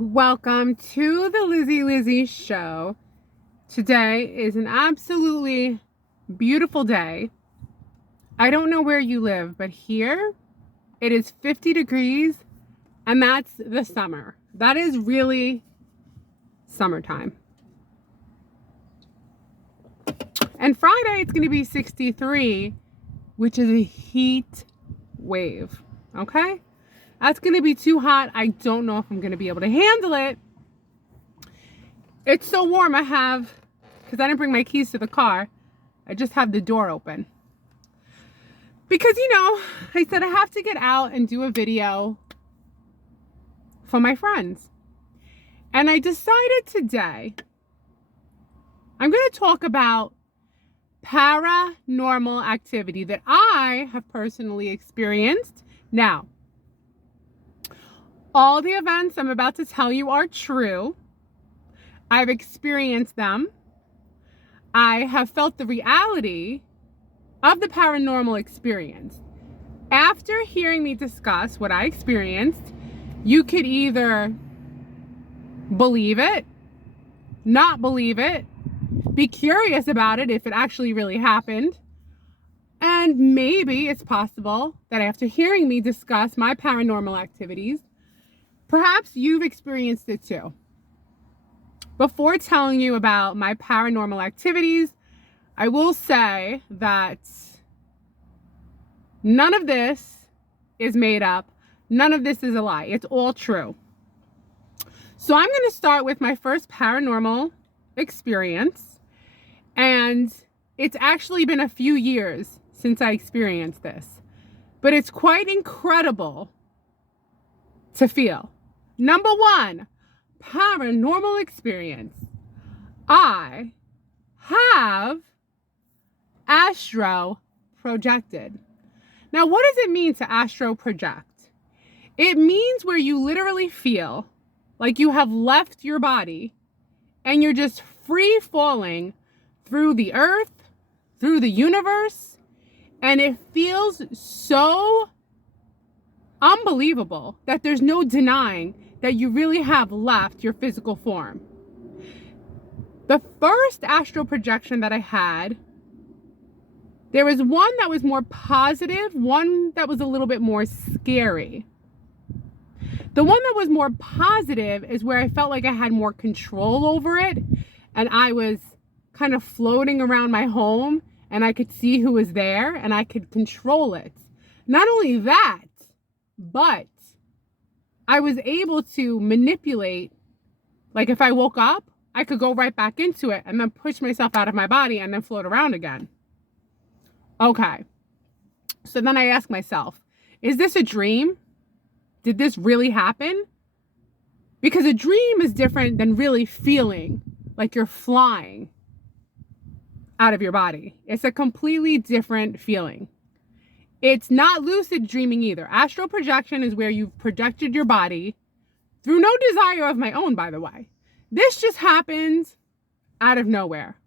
Welcome to the Lizzie Show. Today is an absolutely beautiful day. I don't know where you live, but here it is 50 degrees, and that's the summer. That is really summertime. And Friday it's going to be 63, which is a heat wave. Okay? That's going to be too hot. I don't know if I'm going to be able to handle it. It's so warm because I didn't bring my keys to the car. I just have the door open. Because, I said I have to get out and do a video for my friends. And I decided today I'm going to talk about paranormal activity that I have personally experienced. Now, all the events I'm about to tell you are true. I've experienced them. I have felt the reality of the paranormal experience. After hearing me discuss what I experienced, you could either believe it, not believe it, be curious about it if it actually really happened, and maybe it's possible that after hearing me discuss my paranormal activities, perhaps you've experienced it too. Before telling you about my paranormal activities, I will say that none of this is made up. None of this is a lie. It's all true. So I'm going to start with my first paranormal experience. And it's actually been a few years since I experienced this. But it's quite incredible to feel. Number one, paranormal experience. I have astro projected. Now, what does it mean to astro project? It means where you literally feel like you have left your body and you're just free falling through the earth, through the universe, and it feels so unbelievable that there's no denying that you really have left your physical form. The first astral projection that I had, there was one that was more positive, one that was a little bit more scary. The one that was more positive is where I felt like I had more control over it, and I was kind of floating around my home, and I could see who was there, and I could control it. Not only that, but I was able to manipulate, like if I woke up, I could go right back into it and then push myself out of my body and then float around again. Okay. So then I ask myself, is this a dream? Did this really happen? Because a dream is different than really feeling like you're flying out of your body. It's a completely different feeling. It's not lucid dreaming either. Astral projection is where you've projected your body through no desire of my own, by the way. This just happens out of nowhere.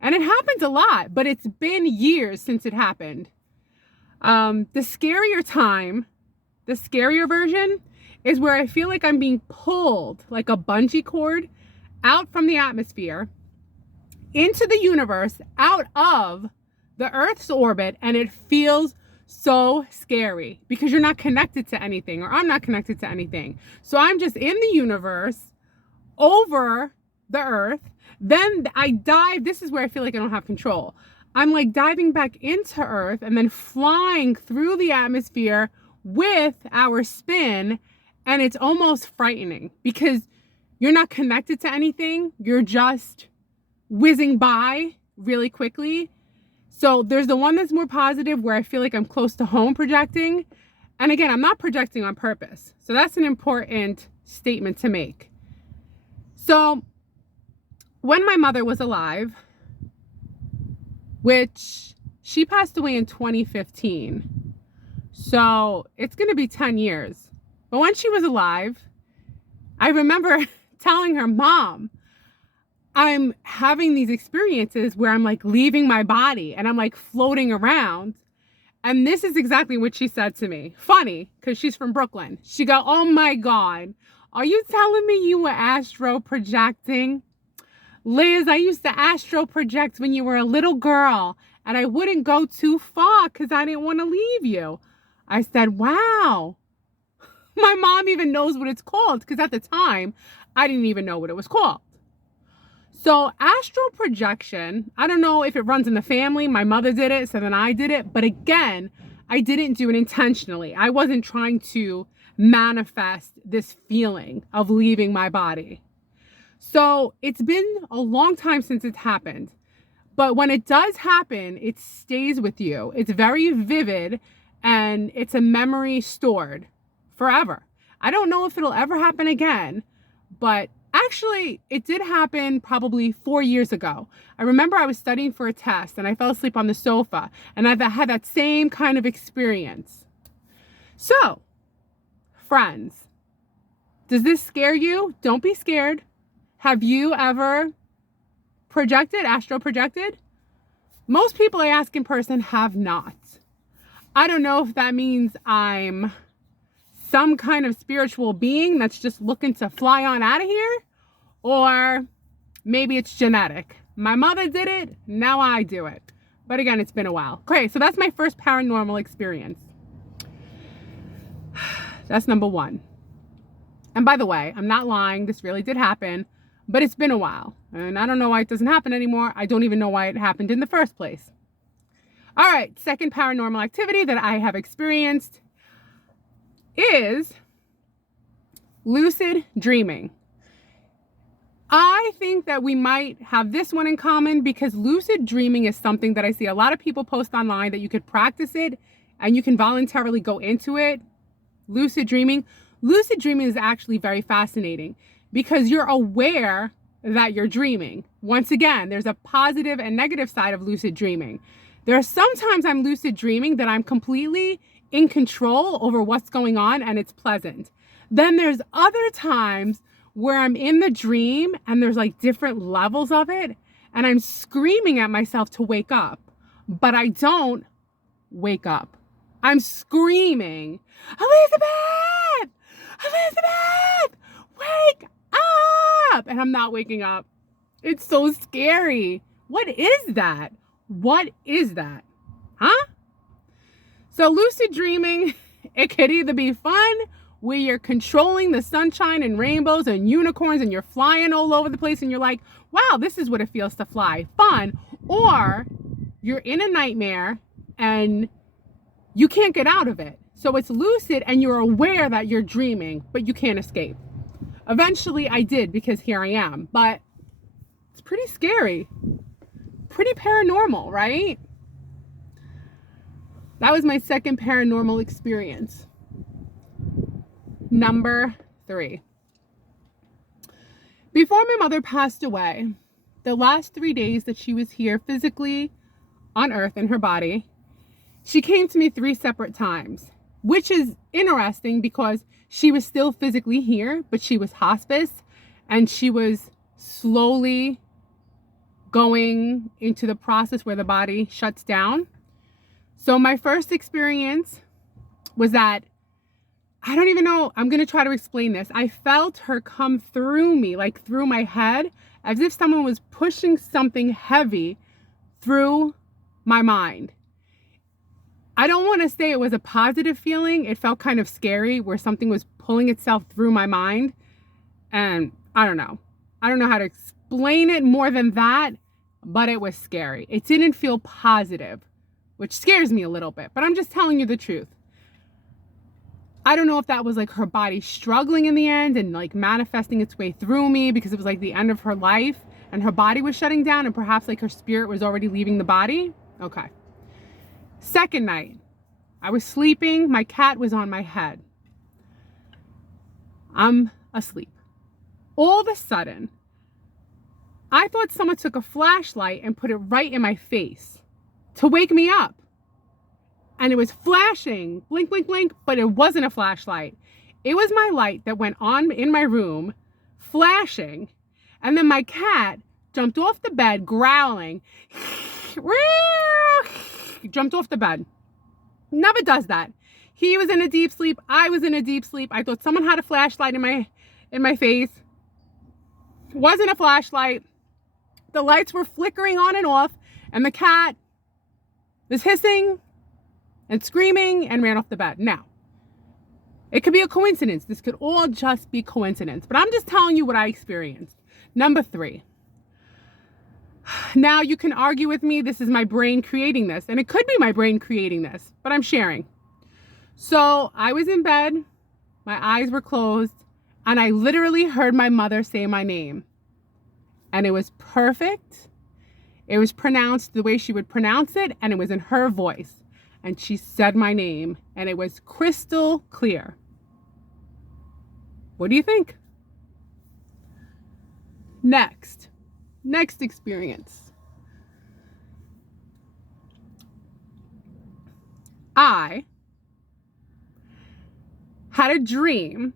And it happens a lot, but it's been years since it happened. The scarier version is where I feel like I'm being pulled like a bungee cord out from the atmosphere into the universe, out of the Earth's orbit, and it feels so scary because you're not connected to anything, or I'm not connected to anything. So I'm just in the universe over the earth. Then I dive. This is where I feel like I don't have control. I'm like diving back into earth and then flying through the atmosphere with our spin. And it's almost frightening because you're not connected to anything. You're just whizzing by really quickly. So there's the one that's more positive where I feel like I'm close to home projecting. And again, I'm not projecting on purpose. So that's an important statement to make. So when my mother was alive, which she passed away in 2015. So it's going to be 10 years. But when she was alive, I remember telling her, Mom, I'm having these experiences where I'm like leaving my body and I'm like floating around. And this is exactly what she said to me. Funny, because she's from Brooklyn. She go, oh my God, Are you telling me you were astro projecting? Liz, I used to astro project when you were a little girl, and I wouldn't go too far because I didn't want to leave you. I said, wow. My mom even knows what it's called because at the time, I didn't even know what it was called. So astral projection, I don't know if it runs in the family. My mother did it, so then I did it. But again, I didn't do it intentionally. I wasn't trying to manifest this feeling of leaving my body. So it's been a long time since it's happened. But when it does happen, it stays with you. It's very vivid and it's a memory stored forever. I don't know if it'll ever happen again, but actually, it did happen probably 4 years ago. I remember I was studying for a test and I fell asleep on the sofa and I had that same kind of experience. So, friends, does this scare you? Don't be scared. Have you ever projected, astral projected? Most people I ask in person have not. I don't know if that means I'm some kind of spiritual being that's just looking to fly on out of here, or maybe it's genetic. My mother did it, now I do it. But again, it's been a while. Okay, so that's my first paranormal experience. That's number one. And by the way, I'm not lying, this really did happen, but it's been a while. And I don't know why it doesn't happen anymore. I don't even know why it happened in the first place. All right, second paranormal activity that I have experienced is lucid dreaming. I think that we might have this one in common because lucid dreaming is something that I see a lot of people post online that you could practice it and you can voluntarily go into it. Lucid dreaming. Lucid dreaming is actually very fascinating because you're aware that you're dreaming. Once again, there's a positive and negative side of lucid dreaming. There are sometimes I'm lucid dreaming that I'm completely in control over what's going on and it's pleasant. Then there's other times where I'm in the dream and there's like different levels of it and I'm screaming at myself to wake up, but I don't wake up. I'm screaming, Elizabeth, Elizabeth, wake up! And I'm not waking up. It's so scary. What is that? What is that? Huh? So lucid dreaming, it could either be fun where you're controlling the sunshine and rainbows and unicorns and you're flying all over the place and you're like, wow, this is what it feels to fly. Fun. Or you're in a nightmare and you can't get out of it. So it's lucid and you're aware that you're dreaming, but you can't escape. Eventually I did because here I am, but it's pretty scary. Pretty paranormal, right? That was my second paranormal experience. Number 3. Before my mother passed away, the last 3 days that she was here physically on earth in her body, she came to me 3 separate times, which is interesting because she was still physically here, but she was hospice and she was slowly going into the process where the body shuts down. So my first experience was that, I don't even know, I'm going to try to explain this. I felt her come through me, like through my head, as if someone was pushing something heavy through my mind. I don't want to say it was a positive feeling. It felt kind of scary where something was pulling itself through my mind. And I don't know. I don't know how to explain it more than that, but it was scary. It didn't feel positive, which scares me a little bit, but I'm just telling you the truth. I don't know if that was like her body struggling in the end and like manifesting its way through me because it was like the end of her life and her body was shutting down and perhaps like her spirit was already leaving the body. Okay. Second night, I was sleeping. My cat was on my head. I'm asleep. All of a sudden, I thought someone took a flashlight and put it right in my face to wake me up. And it was flashing, blink, blink, blink, but it wasn't a flashlight. It was my light that went on in my room, flashing, and then my cat jumped off the bed, growling. He jumped off the bed. Never does that. He was in a deep sleep. I was in a deep sleep. I thought someone had a flashlight in in my face. It wasn't a flashlight. The lights were flickering on and off, and the cat was hissing and screaming and ran off the bed. Now, it could be a coincidence. This could all just be coincidence, but I'm just telling you what I experienced. Number 3. Now you can argue with me, this is my brain creating this, and it could be my brain creating this, but I'm sharing. So I was in bed, my eyes were closed, and I literally heard my mother say my name. And it was perfect. It was pronounced the way she would pronounce it, and it was in her voice. And she said my name, and it was crystal clear. What do you think? Next experience. I had a dream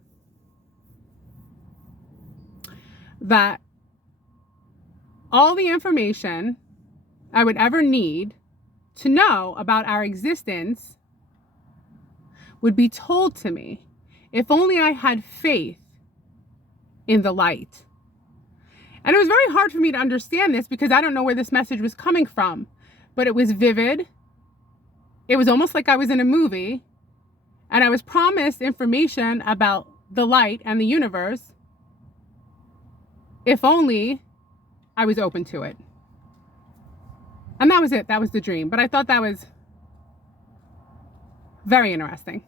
that all the information I would ever need to know about our existence would be told to me if only I had faith in the light. And it was very hard for me to understand this because I don't know where this message was coming from, but it was vivid. It was almost like I was in a movie, and I was promised information about the light and the universe if only I was open to it. And that was it. That was the dream. But I thought that was very interesting.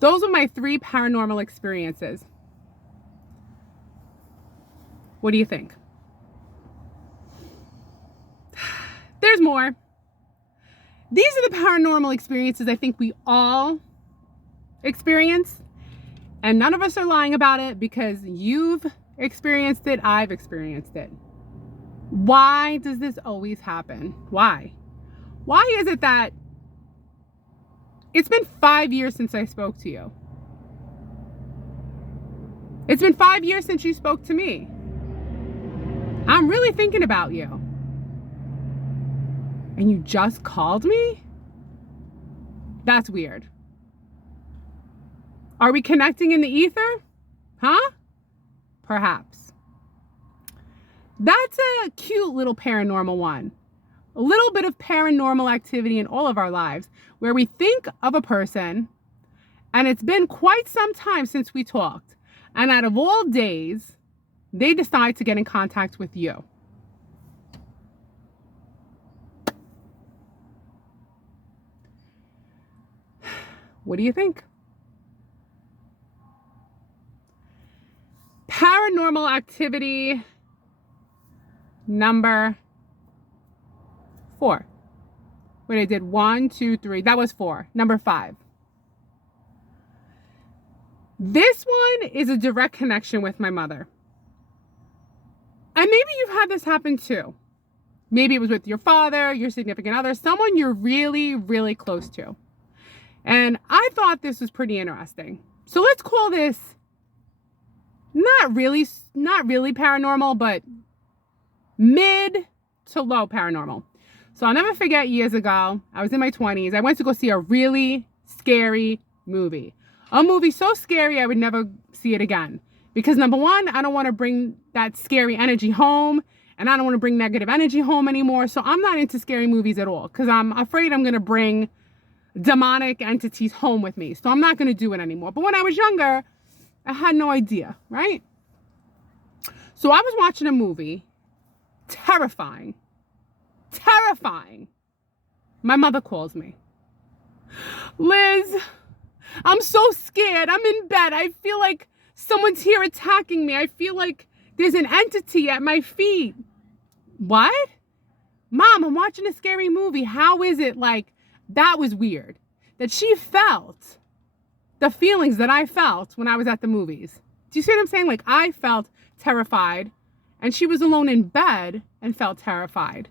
Those were my 3 paranormal experiences. What do you think? There's more. These are the paranormal experiences I think we all experience. And none of us are lying about it because you've experienced it, I've experienced it. Why does this always happen? Why? Why is it that it's been 5 years since I spoke to you? It's been 5 years since you spoke to me. I'm really thinking about you. And you just called me? That's weird. Are we connecting in the ether? Huh? Perhaps. That's a cute little paranormal one. A little bit of paranormal activity in all of our lives where we think of a person and it's been quite some time since we talked. And out of all days, they decide to get in contact with you. What do you think? Paranormal activity number 4. Wait, I did 1, 2, 3. That was 4. Number 5. This one is a direct connection with my mother. And maybe you've had this happen too. Maybe it was with your father, your significant other, someone you're really, really close to. And I thought this was pretty interesting. So let's call this not really paranormal, but mid to low paranormal. So I'll never forget, years ago, I was in my 20s. I went to go see a really scary movie. A movie so scary I would never see it again. Because number one, I don't want to bring that scary energy home. And I don't want to bring negative energy home anymore. So I'm not into scary movies at all. Because I'm afraid I'm going to bring demonic entities home with me. So I'm not going to do it anymore. But when I was younger, I had no idea, right? So I was watching a movie. Terrifying. My mother calls me. Liz, I'm so scared. I'm in bed. I feel like someone's here attacking me. I feel like there's an entity at my feet. What? Mom, I'm watching a scary movie. How is it like that was weird? That she felt the feelings that I felt when I was at the movies. Do you see what I'm saying? Like I felt terrified and she was alone in bed and felt terrified.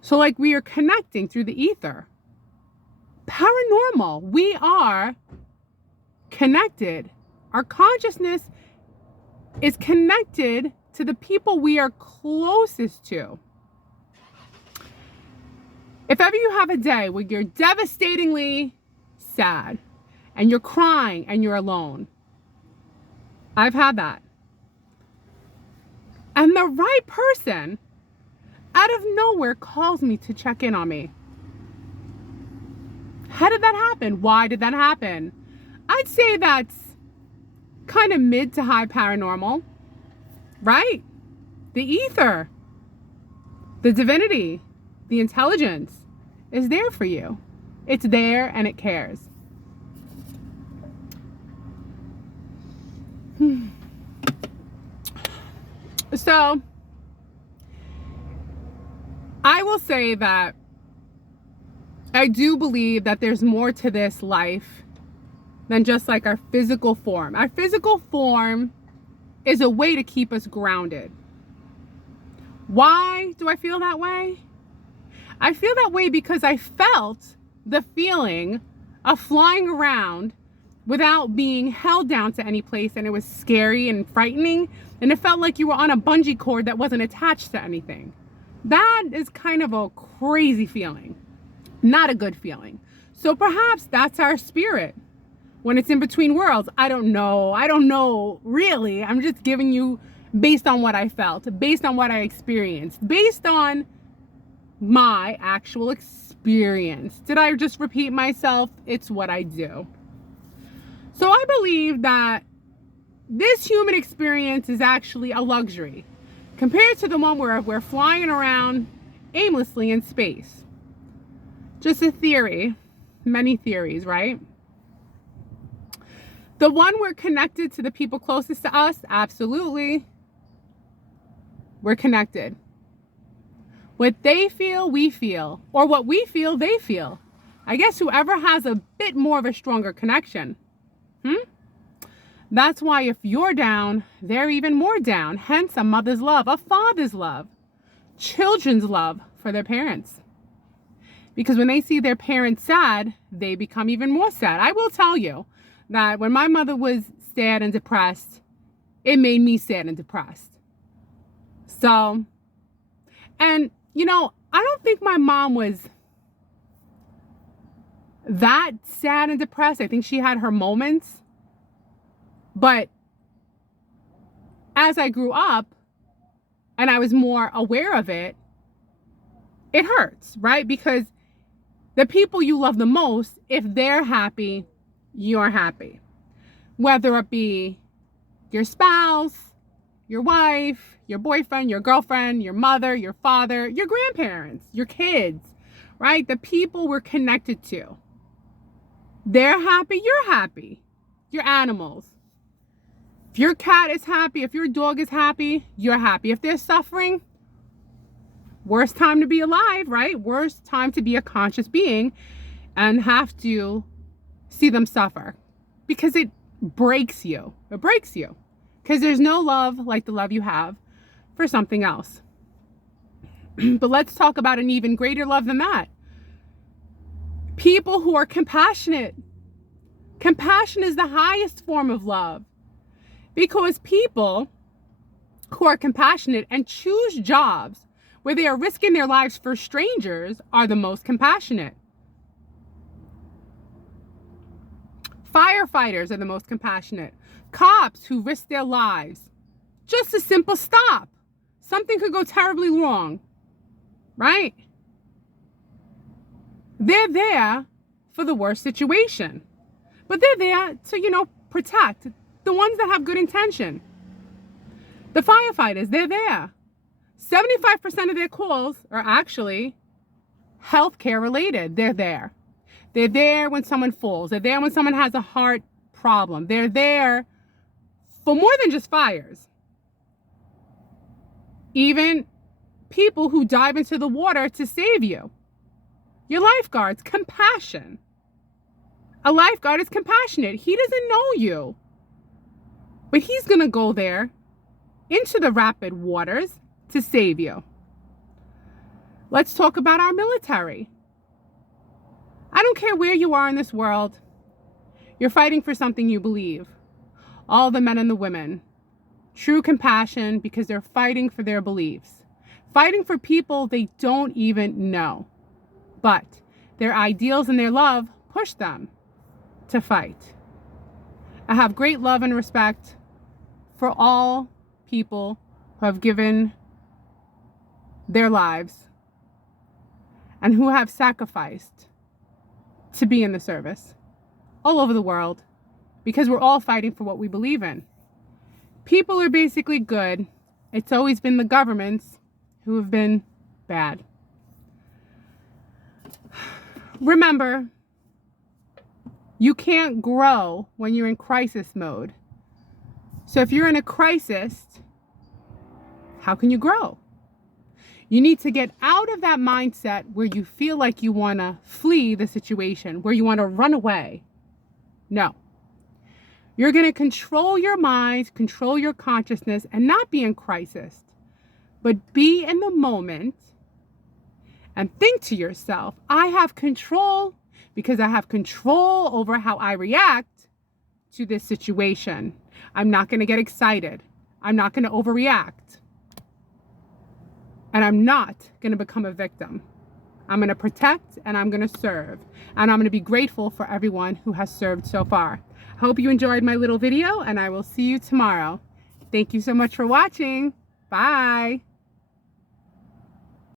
So like we are connecting through the ether. Paranormal. We are connected. Our consciousness is connected to the people we are closest to. If ever you have a day where you're devastatingly sad and you're crying and you're alone, I've had that. And the right person out of nowhere calls me to check in on me. How did that happen? Why did that happen? I'd say that's kind of mid to high paranormal, right? The ether, the divinity, the intelligence is there for you. It's there and it cares. So, I will say that I do believe that there's more to this life than just like our physical form. Our physical form is a way to keep us grounded. Why do I feel that way? I feel that way because I felt the feeling of flying around without being held down to any place, and it was scary and frightening, and it felt like you were on a bungee cord that wasn't attached to anything. That is kind of a crazy feeling, not a good feeling. So perhaps that's our spirit when it's in between worlds. I don't know really. I'm just giving you based on what I felt, based on what I experienced, based on my actual experience. Did I just repeat myself? It's what I do. So I believe that this human experience is actually a luxury compared to the one where we're flying around aimlessly in space. Just a theory, many theories, right? The one we're connected to the people closest to us, absolutely. We're connected. What they feel, we feel. Or what we feel, they feel. I guess whoever has a bit more of a stronger connection. That's why if you're down, they're even more down. Hence a mother's love, a father's love, children's love for their parents. Because when they see their parents sad, they become even more sad. I will tell you that when my mother was sad and depressed, it made me sad and depressed. So, and you know, I don't think my mom was that sad and depressed. I think she had her moments. But as I grew up and I was more aware of it, it hurts, right? Because the people you love the most, if they're happy, you're happy. Whether it be your spouse, your wife, your boyfriend, your girlfriend, your mother, your father, your grandparents, your kids, right? The people we're connected to. They're happy, you're happy. Your animals. If your cat is happy, if your dog is happy, you're happy. If they're suffering, worst time to be alive, right? Worst time to be a conscious being and have to see them suffer because it breaks you. It breaks you because there's no love like the love you have for something else. But let's talk about an even greater love than that. People who are compassionate. Compassion is the highest form of love. Because people who are compassionate and choose jobs where they are risking their lives for strangers are the most compassionate. Firefighters are the most compassionate. Cops who risk their lives. Just a simple stop. Something could go terribly wrong, right? They're there for the worst situation. But they're there to, protect the ones that have good intention. The firefighters, they're there. 75% of their calls are actually healthcare related. They're there. They're there when someone falls. They're there when someone has a heart problem. They're there for more than just fires. Even people who dive into the water to save you. Your lifeguards, compassion. A lifeguard is compassionate. He doesn't know you. But he's going to go there into the rapid waters to save you. Let's talk about our military. I don't care where you are in this world. You're fighting for something you believe. All the men and the women. True compassion because they're fighting for their beliefs. Fighting for people they don't even know. But their ideals and their love push them to fight. I have great love and respect for all people who have given their lives and who have sacrificed to be in the service all over the world, because we're all fighting for what we believe in. People are basically good. It's always been the governments who have been bad. Remember, you can't grow when you're in crisis mode. So if you're in a crisis, how can you grow? You need to get out of that mindset where you feel like you want to flee the situation, where you want to run away. No. You're going to control your mind, control your consciousness, and not be in crisis, but be in the moment and think to yourself, I have control because I have control over how I react to this situation. I'm not going to get excited. I'm not going to overreact. And I'm not going to become a victim. I'm going to protect and I'm going to serve. And I'm going to be grateful for everyone who has served so far. I hope you enjoyed my little video, and I will see you tomorrow. Thank you so much for watching. Bye.